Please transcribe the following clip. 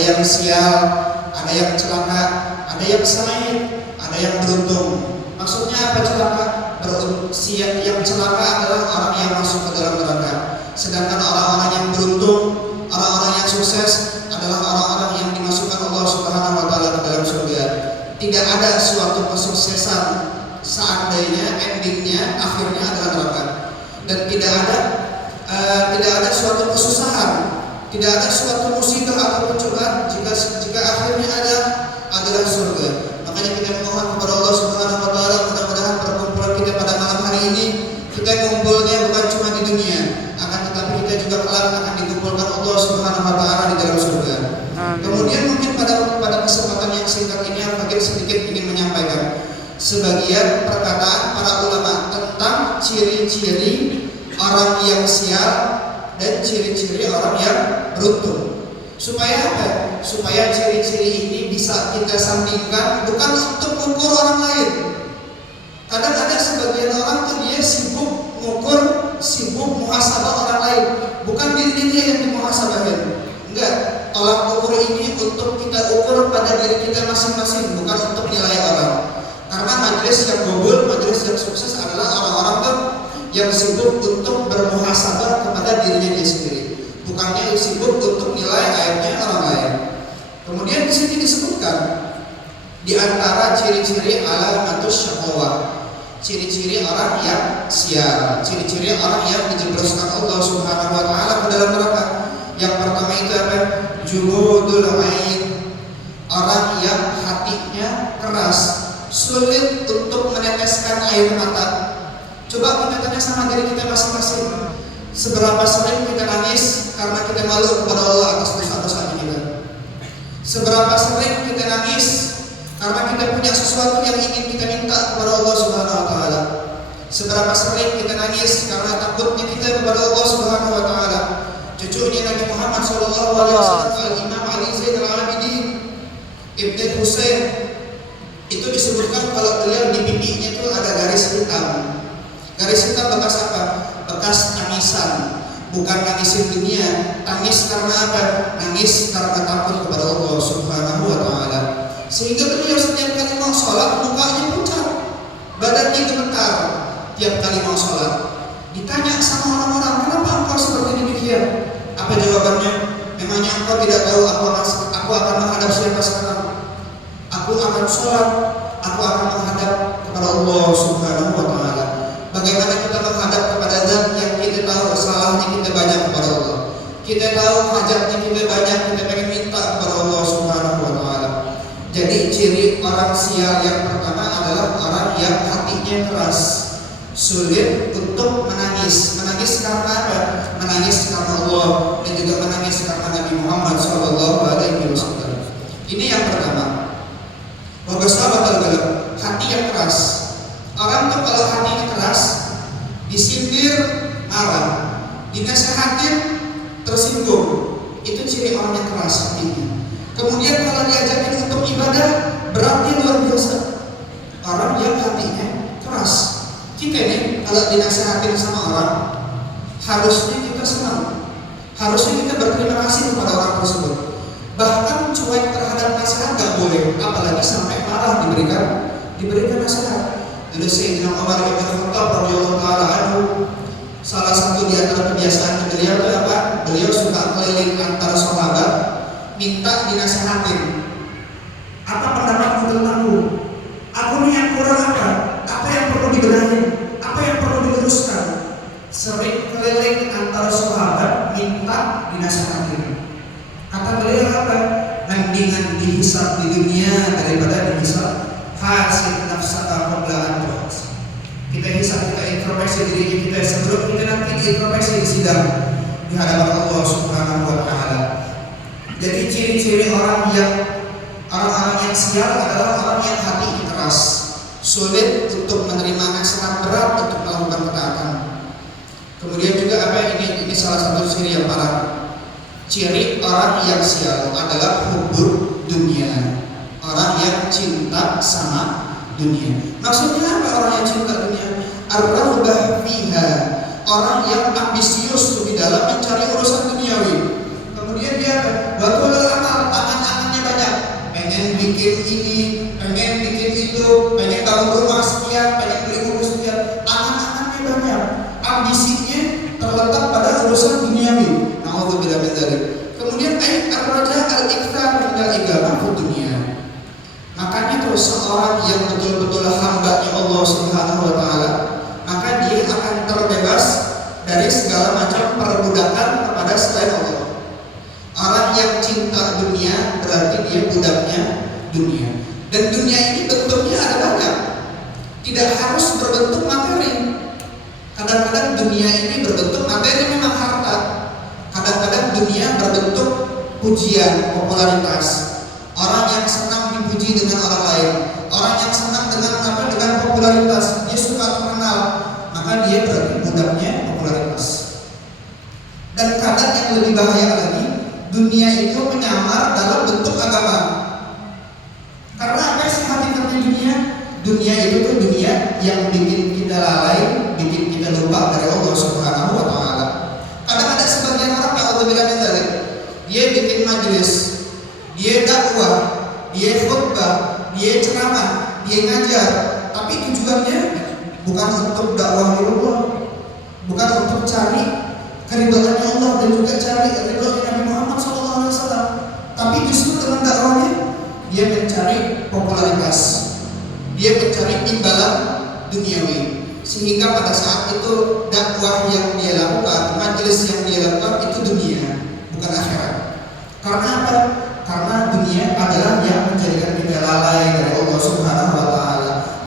yang sial, ada yang celaka, ada yang sa'id, ada yang beruntung. Maksudnya apa celaka? Yang celaka adalah orang yang masuk ke dalam neraka. Sedangkan orang-orang yang beruntung, orang-orang yang sukses adalah orang-orang yang dimasukkan Allah Subhanahu wa taala ke dalam surga. Tidak ada suatu kesuksesan seandainya endingnya akhirnya adalah neraka. Dan tidak ada suatu kesusahan, tidak ada suatu musibah ataupun cobaan jika akhirnya adalah surga. Makanya kita memohon kepada Allah Subhanahu wa taala, mudah-mudahan perkumpulan kita pada malam hari ini kita kumpulnya bukan cuma di dunia, akan tetapi kita juga kelak akan dikumpulkan Allah Subhanahu wa taala di dalam surga. Kemudian mungkin pada kesempatan yang singkat ini Al-Fakir sedikit ingin menyampaikan sebagian perkataan para ulama tentang ciri-ciri orang yang sial dan ciri-ciri orang yang beruntung. Supaya apa? Supaya ciri-ciri ini bisa kita sandingkan bukan untuk mengukur orang lain. Kadang ada sebagian orang tuh dia sibuk muhasabah orang lain, bukan diri dia yang dimuhasabahin. Enggak, tolak ukur ini untuk kita ukur pada diri kita masing-masing, bukan untuk nilai orang. Karena majelis yang gobul, majelis yang sukses adalah orang-orang tuh yang sibuk untuk bermuhasabah kepada dirinya dia sendiri, bukannya sibuk untuk nilai aibnya orang lain. Kemudian di sini disebutkan di antara ciri-ciri alamatus syaqawah, ciri-ciri orang yang sial, ciri-ciri orang yang dijebloskan Allah Subhanahu wa taala ke dalam neraka. Yang pertama itu apa? Jumudul ain, orang yang hatinya keras, sulit untuk meneteskan air mata. Coba kita tanya sama diri kita masing-masing, seberapa sering kita nangis karena kita malu kepada Allah atas dosa-dosa kita? Seberapa sering kita nangis karena kita punya sesuatu yang ingin kita minta kepada Allah Subhanahu wa taala? Seberapa sering kita nangis karena takutnya kita kepada Allah Subhanahu wa taala? Cucunya Nabi Muhammad SAW, Al-Imam Ali Zainal Abidin Ibn Husain, itu disebutkan kalau beliau di pipinya itu ada garis hitam. Garis hitam bekas apa? Bekas tangisan. Bukan nangisin dunia, tangis karena apa? Nangis karena takut kepada Allah Subhanahu wa taala. Sehingga beliau setiap kali mau sholat mukanya pucat, badannya gemetar tiap kali mau sholat. Ditanya sama orang-orang, kenapa engkau seperti demikian? Apa jawabannya? Memangnya engkau tidak tahu aku akan menghadap siapa sekarang? Aku akan sholat, aku akan menghadap kepada Allah Subhanahu wa taala. Bagaimana kita menghadap kepada zat yang kita tahu salahnya kita banyak kepada Allah, kita tahu hajatnya kita banyak, kita pengen minta kepada Allah Subhanahu wa taala. Jadi ciri orang sial yang pertama adalah orang yang hatinya keras, sulit untuk menangis. Menangis karena apa? Menangis karena Allah dan juga menangis karena Nabi Muhammad SAW. Ini yang pertama. Bagus sahabat al-galam, hati yang keras. Orang tuh kalau hatinya keras, disindir marah, dinasehatin tersinggung. Itu ciri orang yang keras hatinya. Kemudian kalau diajakin untuk ibadah, berarti luar biasa. Orang yang hatinya keras. Kita nih kalau dinasehatin sama orang, harusnya kita senang, harusnya kita berterima kasih kepada orang tersebut. Bahkan cuek terhadap nasihat gak boleh, apalagi sampai marah diberikan nasihat. Dulu Sayyidina Umar bin Khattab radhiyallahu taala anhu, salah satu di antara kebiasaan beliau itu apa? Beliau suka keliling antara sahabat, minta dinasehatin. Apa pendapatmu tentangku? Aku nih yang kurang apa? Apa yang perlu dibenahi? Apa yang perlu diluruskan? Sering keliling antara sahabat minta dinasehatin. Kata beliau apa? Mendingan dihisab di dunia daripada dihisab hasib nafsaka qabla an tuhasab. Kita hisab, kita introspeksi diri kita sebelum kita nanti diintrospeksi di sidang di hadapan Allah Subhanahu wa taala. Jadi ciri-ciri orang yang sial adalah orang yang hati keras, sulit untuk menerima nasihat, berat untuk melakukan ketaatan. Kemudian juga apa? Ini salah satu ciri yang parah. Ciri orang yang sial adalah hubur dunia, orang yang cinta sama dunia. Maksudnya apa orang yang cinta dunia? Ar-raghbah fiha, orang yang ambisius di dalam mencari urusan duniawi. Kemudian dia batul amal, bikin ini, pengen bikin itu, pengen bangun rumah sekian, pengen beli mobil sekian. Angan-angannya banyak, ambisinya terletak pada urusan duniawi. Nauzubillah min dzalik. Kemudian ayat ar-raja al-ikthar min al-igama fi dunia. Makanya tuh seorang yang betul-betul hamba-Nya Allah Subhanahu wa taala, maka dia akan terbebas dari segala macam perbudakan kepada selain Allah. Orang yang cinta dunia berarti dia budaknya dunia. Dan dunia ini bentuknya ada banyak. Tidak harus berbentuk materi. Kadang-kadang dunia ini berbentuk materi, memang harta. Kadang-kadang dunia berbentuk pujian, popularitas. Orang yang senang dipuji dengan orang lain, orang yang senang dengan popularitas, dia suka terkenal, maka dia berarti budaknya popularitas. Dan kadang yang lebih bahaya lagi, dunia itu menyamar dalam bentuk agama. Karena apa sih hakikatnya dunia? Dunia itu tuh dunia yang bikin kita lalai, bikin kita lupa dari Allah Subhanahu wa taala. Kadang ada sebagian orang kalau bilang dari dia bikin majelis, dia dakwah, dia khutbah, dia ceramah, dia ngajar, tapi tujuannya bukan untuk dakwah Allah, bukan untuk cari keridhaan Allah dan juga cari ridha Nabi Muhammad SAW, tapi justru dengan dakwahnya dia mencari popularitas, dia mencari imbalan duniawi, sehingga pada saat itu dakwah yang dia lakukan, majelis yang dia lakukan itu dunia, bukan akhirat. Karena apa? Karena dunia adalah yang menjadikan kita lalai dari Allah Subhanahu wa taala.